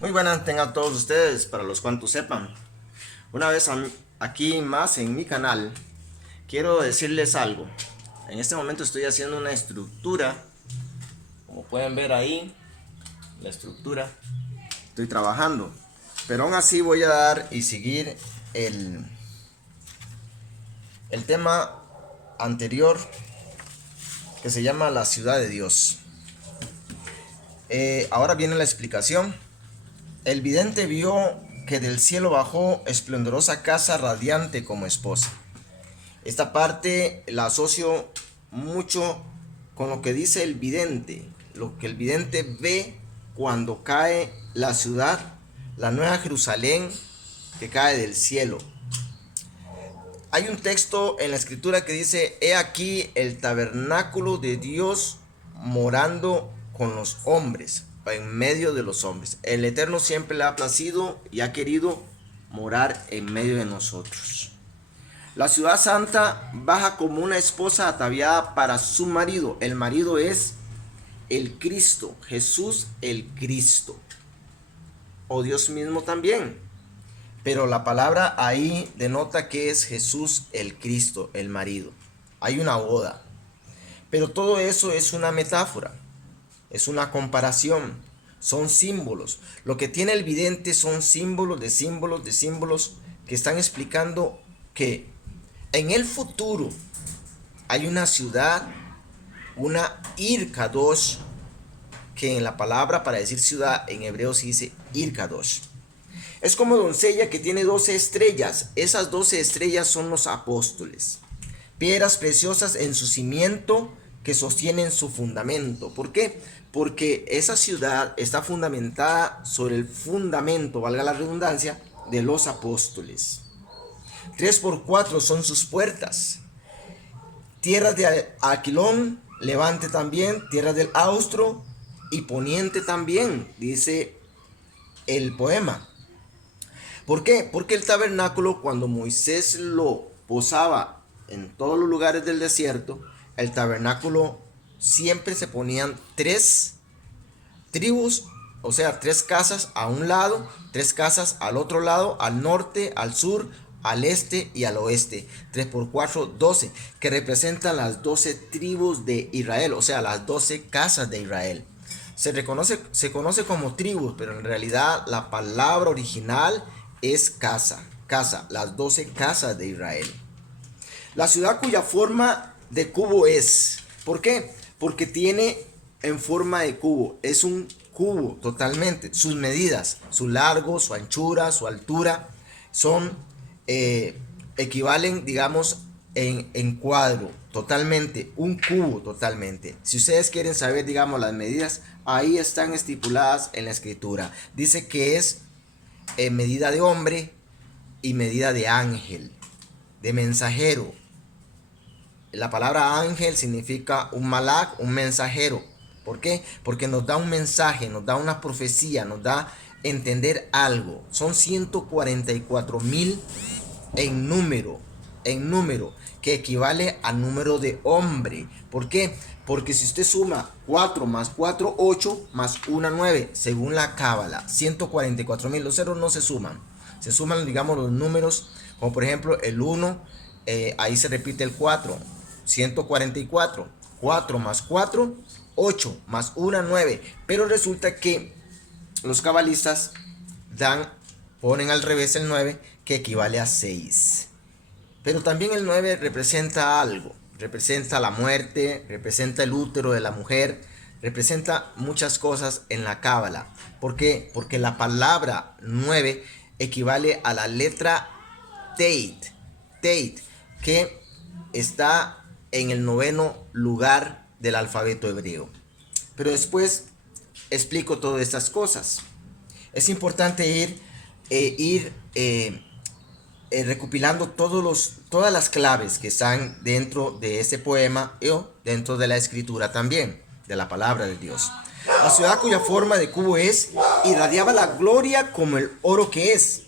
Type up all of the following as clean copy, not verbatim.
Muy buenas tengan todos ustedes, para los cuantos sepan. Una vez aquí más en mi canal, quiero decirles algo. En este momento estoy haciendo una estructura, como pueden ver ahí, la estructura. Estoy trabajando, pero aún así voy a dar y seguir el tema anterior que se llama la ciudad de Dios. Ahora viene la explicación. El vidente vio que del cielo bajó esplendorosa casa radiante como esposa. Esta parte la asocio mucho con lo que dice el vidente, lo que el vidente ve cuando cae la ciudad, la nueva Jerusalén que cae del cielo. Hay un texto en la escritura que dice: he aquí el tabernáculo de Dios morando con los hombres, en medio de los hombres. El Eterno siempre le ha placido y ha querido morar en medio de nosotros. La ciudad santa baja como una esposa ataviada para su marido. El marido es el Cristo, Jesús el Cristo, o Dios mismo también. Pero la palabra ahí denota que es Jesús el Cristo, el marido. Hay una boda. Pero todo eso es una metáfora, es una comparación, son símbolos. Lo que tiene el vidente son símbolos de símbolos de símbolos que están explicando que en el futuro hay una ciudad, una Ir Kadosh, que en la palabra para decir ciudad en hebreo se dice Ir Kadosh. Es como doncella que tiene 12 estrellas. Esas 12 estrellas son los apóstoles. Piedras preciosas en su cimiento que sostienen su fundamento. ¿Por qué? Porque esa ciudad está fundamentada sobre el fundamento, valga la redundancia, de los apóstoles. 3x4 son sus puertas. Tierras de Aquilón, levante también, tierras del austro y poniente también, dice el poema. ¿Por qué? Porque el tabernáculo, cuando Moisés lo posaba en todos los lugares del desierto, el tabernáculo siempre se ponían tres tribus, o sea, tres casas a un lado, tres casas al otro lado, al norte, al sur, al este y al oeste. 3x4, 12, que representan las 12 tribus de Israel, o sea, las 12 casas de Israel. Se conoce como tribus, pero en realidad la palabra original es casa, las 12 casas de Israel. La ciudad cuya forma de cubo es. ¿Por qué? Porque tiene en forma de cubo. Es un cubo totalmente. Sus medidas, su largo, su anchura, su altura, son equivalen, digamos, en cuadro. Totalmente. Un cubo totalmente. Si ustedes quieren saber, digamos, las medidas, ahí están estipuladas en la escritura. Dice que es medida de hombre y medida de ángel, de mensajero. La palabra ángel significa un malak, un mensajero. ¿Por qué? Porque nos da un mensaje, nos da una profecía, nos da entender algo. Son 144,000 en número, que equivale al número de hombre. ¿Por qué? Porque si usted suma 4 más 4, 8, más 1, 9, según la cábala, 144,000, los ceros no se suman. Se suman, digamos, los números, como por ejemplo el 1, ahí se repite el 4, 144, 4 más 4, 8, más 1, 9. Pero resulta que los cabalistas ponen al revés el 9, que equivale a 6. Pero también el 9 representa algo, representa la muerte, representa el útero de la mujer, representa muchas cosas en la cábala. ¿Por qué? Porque la palabra 9 equivale a la letra Teit, que está en el 9º lugar del alfabeto hebreo. Pero después explico todas estas cosas. Es importante ir recopilando todas las claves que están dentro de ese poema o dentro de la escritura también, de la palabra de Dios. La ciudad cuya forma de cubo es, irradiaba la gloria como el oro que es.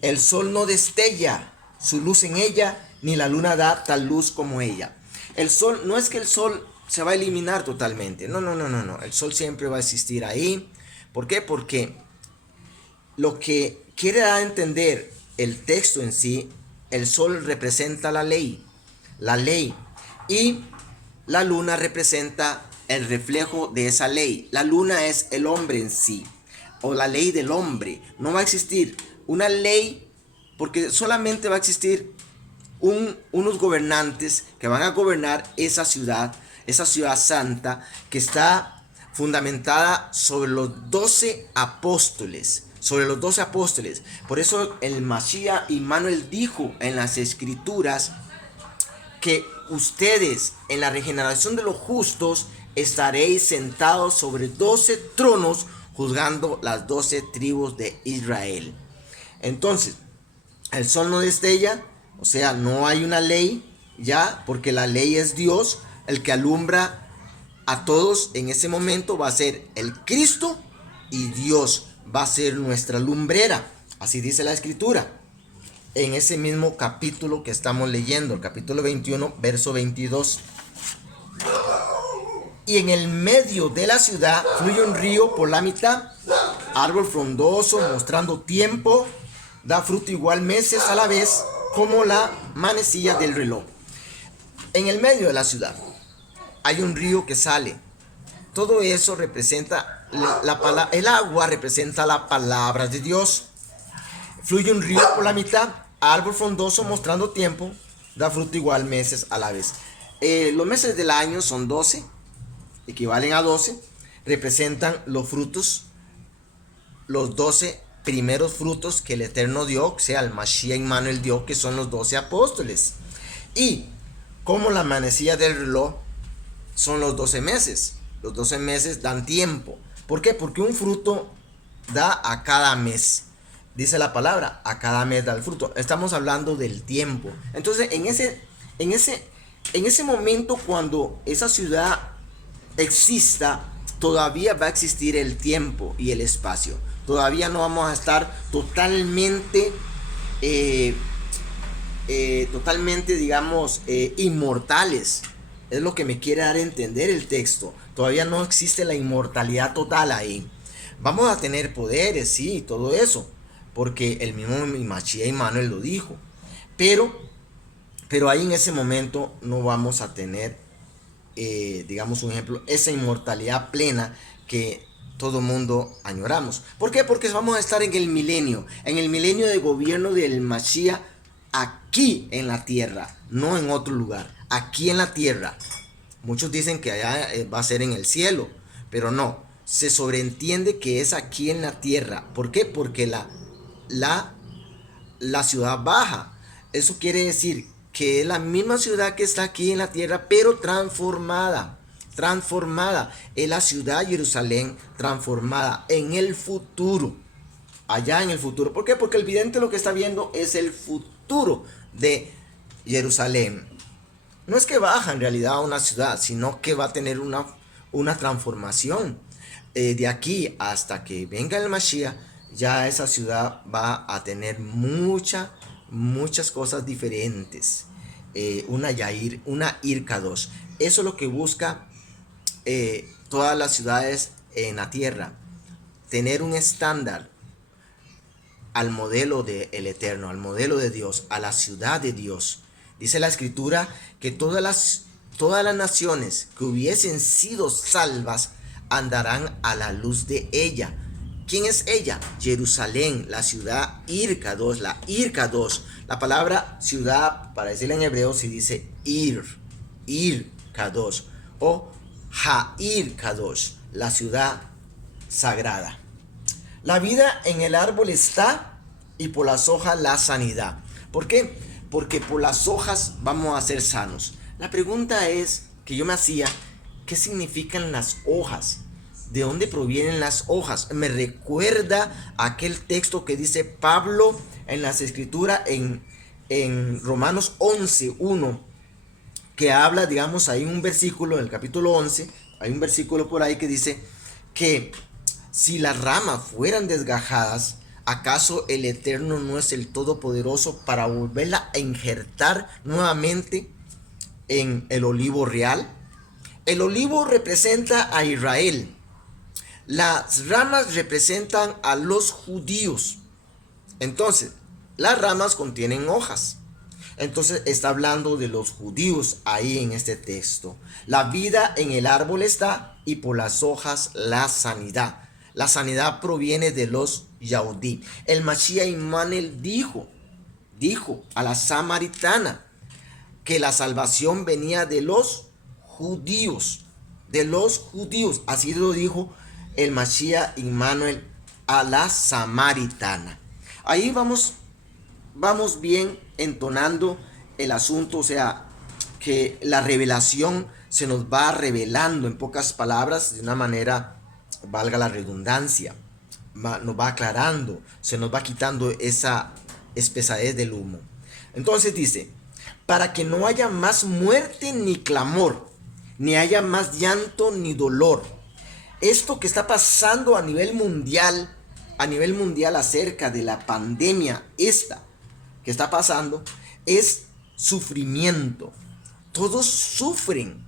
El sol no destella su luz en ella, ni la luna da tal luz como ella. El sol, no es que el sol se va a eliminar totalmente, no. El sol siempre va a existir ahí. ¿Por qué? Porque lo que quiere dar a entender el texto en sí, el sol representa la ley, y la luna representa el reflejo de esa ley. La luna es el hombre en sí, o la ley del hombre. No va a existir una ley, porque solamente va a existir unos gobernantes que van a gobernar esa ciudad santa, que está fundamentada sobre los 12 apóstoles. Sobre los 12 apóstoles. Por eso el Mashiach Immanuel dijo en las escrituras que ustedes en la regeneración de los justos estaréis sentados sobre 12 tronos juzgando las 12 tribus de Israel. Entonces, el sol no destella, o sea, no hay una ley ya, porque la ley es Dios. El que alumbra a todos en ese momento va a ser el Cristo, y Dios va a ser nuestra lumbrera. Así dice la escritura en ese mismo capítulo que estamos leyendo, el capítulo 21, verso 22. Y en el medio de la ciudad fluye un río por la mitad, árbol frondoso, mostrando tiempo, da fruto igual meses a la vez, como la manecilla del reloj. En el medio de la ciudad hay un río que sale. Todo eso representa el agua representa la palabra de Dios. Fluye un río por la mitad, árbol frondoso mostrando tiempo, da fruto igual meses a la vez. Los meses del año son 12, equivalen a 12, representan los frutos, los 12 primeros frutos que el Eterno dio, o sea, el Mashiach Immanuel dio, que son los 12 apóstoles. Y como la manecilla del reloj son los 12 meses. Los 12 meses dan tiempo. ¿Por qué? Porque un fruto da a cada mes. Dice la palabra, a cada mes da el fruto. Estamos hablando del tiempo. Entonces, en ese momento, cuando esa ciudad exista, todavía va a existir el tiempo y el espacio. Todavía no vamos a estar totalmente, digamos, inmortales. Es lo que me quiere dar a entender el texto. Todavía no existe la inmortalidad total ahí. Vamos a tener poderes, sí, todo eso, porque el mismo Mashiach Immanuel lo dijo. Pero ahí en ese momento no vamos a tener, digamos un ejemplo, esa inmortalidad plena que todo mundo añoramos. ¿Por qué? Porque vamos a estar en el milenio de gobierno del Mashiach, aquí en la tierra, no en otro lugar, aquí en la tierra. Muchos dicen que allá va a ser en el cielo, pero no, se sobreentiende que es aquí en la tierra. ¿Por qué? Porque la ciudad baja. Eso quiere decir que es la misma ciudad que está aquí en la tierra, pero transformada. Es la ciudad Jerusalén transformada en el futuro. Allá en el futuro. ¿Por qué? Porque el vidente lo que está viendo es el futuro de Jerusalén. No es que baja en realidad a una ciudad, sino que va a tener una transformación. De aquí hasta que venga el Mashiach, ya esa ciudad va a tener muchas cosas diferentes. Una Ir Kadosh. Eso es lo que busca todas las ciudades en la tierra. Tener un estándar al modelo del Eterno, al modelo de Dios, a la ciudad de Dios. Dice la escritura que todas las naciones que hubiesen sido salvas andarán a la luz de ella. ¿Quién es ella? Jerusalén, la ciudad Ir Kadosh, la Ir Kadosh. La palabra ciudad, para decirla en hebreo, se dice Ir Kadosh, o Ha'ir Kadosh, la ciudad sagrada. La vida en el árbol está, y por las hojas la sanidad. ¿Por qué? Porque por las hojas vamos a ser sanos. La pregunta es que yo me hacía, ¿qué significan las hojas? ¿De dónde provienen las hojas? Me recuerda aquel texto que dice Pablo en las escrituras en Romanos 11:1, que habla, digamos, hay un versículo en el capítulo 11, hay un versículo por ahí que dice que si las ramas fueran desgajadas, ¿acaso el Eterno no es el Todopoderoso para volverla a injertar nuevamente en el olivo real? El olivo representa a Israel. Las ramas representan a los judíos. Entonces, las ramas contienen hojas. Entonces está hablando de los judíos ahí en este texto. La vida en el árbol está y por las hojas la sanidad. La sanidad proviene de los Yahudí. El Mashiach Immanuel dijo a la samaritana que la salvación venía de los judíos. De los judíos. Así lo dijo el Mashiach Immanuel a la samaritana. Ahí vamos bien entonando el asunto, o sea, que la revelación se nos va revelando en pocas palabras, de una manera, valga la redundancia, nos va aclarando, se nos va quitando esa espesadez del humo. Entonces dice, para que no haya más muerte ni clamor, ni haya más llanto ni dolor. Esto que está pasando a nivel mundial acerca de la pandemia esta que está pasando, es sufrimiento. Todos sufren,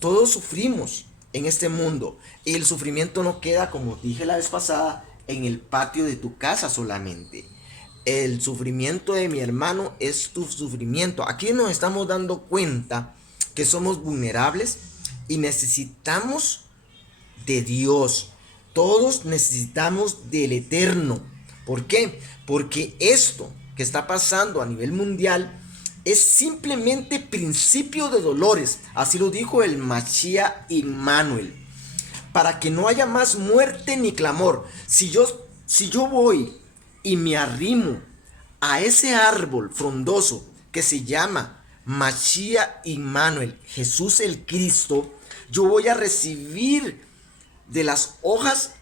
todos sufrimos en este mundo. Y el sufrimiento no queda, como dije la vez pasada, en el patio de tu casa solamente. El sufrimiento de mi hermano es tu sufrimiento. Aquí nos estamos dando cuenta que somos vulnerables y necesitamos de Dios. Todos necesitamos del Eterno. ¿Por qué? Porque esto que está pasando a nivel mundial es simplemente principio de dolores. Así lo dijo el Mashiach Immanuel. Para que no haya más muerte ni clamor. Si yo voy y me arrimo a ese árbol frondoso que se llama Mashiach Immanuel, Jesús el Cristo, yo voy a recibir de las hojas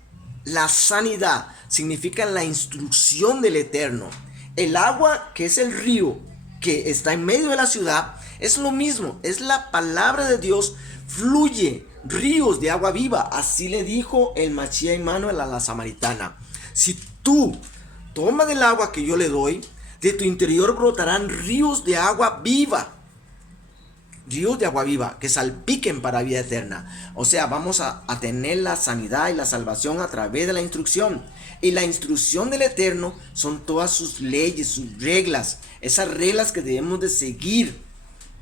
la sanidad. Significa la instrucción del Eterno. El agua, que es el río que está en medio de la ciudad, es lo mismo, es la palabra de Dios. Fluye ríos de agua viva. Así le dijo el Mashiach Immanuel a la samaritana. Si tú tomas del agua que yo le doy, de tu interior brotarán ríos de agua viva. Ríos de agua viva que salpiquen para vida eterna. O sea, vamos a tener la sanidad y la salvación a través de la instrucción. Y la instrucción del Eterno son todas sus leyes, sus reglas. Esas reglas que debemos de seguir,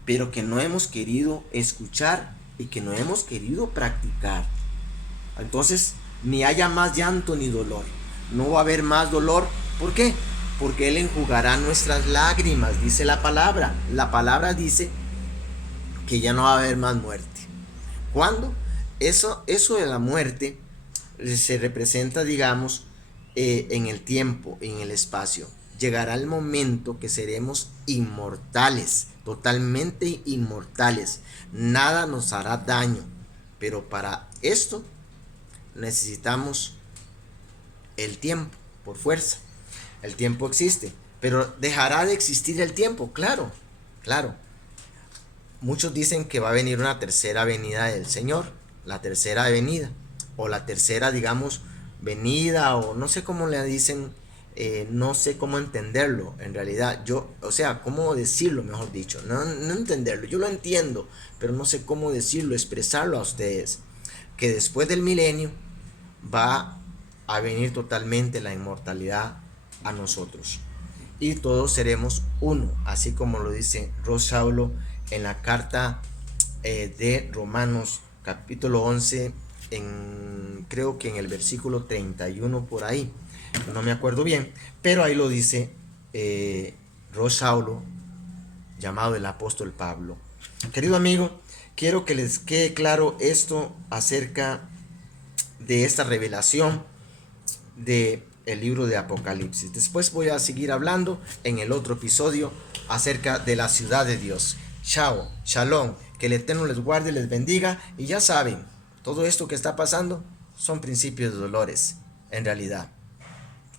pero que no hemos querido escuchar y que no hemos querido practicar. Entonces, ni haya más llanto ni dolor. No va a haber más dolor. ¿Por qué? Porque Él enjugará nuestras lágrimas, dice la palabra. La palabra dice que ya no va a haber más muerte. ¿Cuándo? Eso de la muerte se representa, digamos, en el tiempo, en el espacio. Llegará el momento que seremos inmortales, totalmente inmortales. Nada nos hará daño. Pero para esto necesitamos el tiempo, por fuerza. El tiempo existe, pero dejará de existir el tiempo, claro, claro. Muchos dicen que va a venir una tercera venida del Señor, la tercera venida, o la tercera, digamos, venida, o no sé cómo le dicen, no sé cómo entenderlo, en realidad, o sea, cómo decirlo, mejor dicho, no entenderlo, yo lo entiendo, pero no sé cómo decirlo, expresarlo a ustedes, que después del milenio va a venir totalmente la inmortalidad a nosotros, y todos seremos uno, así como lo dice Rosaulo en la carta de Romanos capítulo 11, creo que en el versículo 31 por ahí, no me acuerdo bien, pero ahí lo dice Rosaulo, llamado el apóstol Pablo. Querido amigo, quiero que les quede claro esto acerca de esta revelación de el libro de Apocalipsis. Después voy a seguir hablando en el otro episodio acerca de la ciudad de Dios. Chao, shalom, que el Eterno les guarde y les bendiga. Y ya saben, todo esto que está pasando son principios de dolores. En realidad,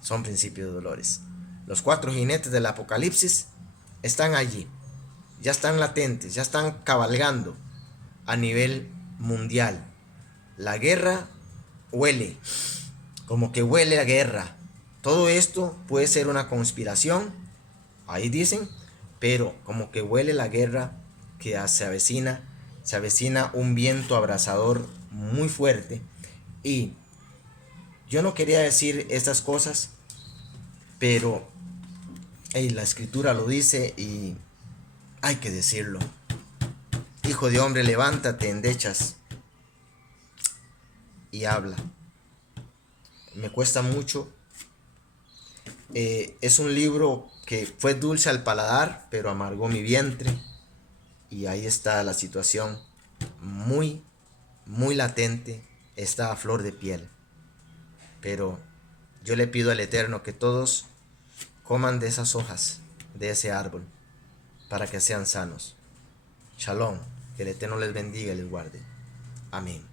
son principios de dolores. Los 4 jinetes del Apocalipsis están allí. Ya están latentes, ya están cabalgando a nivel mundial. La guerra huele, como que huele a guerra. Todo esto puede ser una conspiración, ahí dicen, pero como que huele la guerra que se avecina un viento abrasador muy fuerte y Yo no quería decir estas cosas, pero la escritura lo dice y hay que decirlo. Hijo de hombre, levántate, endechas y habla. Me cuesta mucho. Es un libro que fue dulce al paladar, pero amargó mi vientre. Y ahí está la situación, muy, muy latente, está a flor de piel. Pero yo le pido al Eterno que todos coman de esas hojas, de ese árbol, para que sean sanos. Shalom, que el Eterno les bendiga y les guarde. Amén.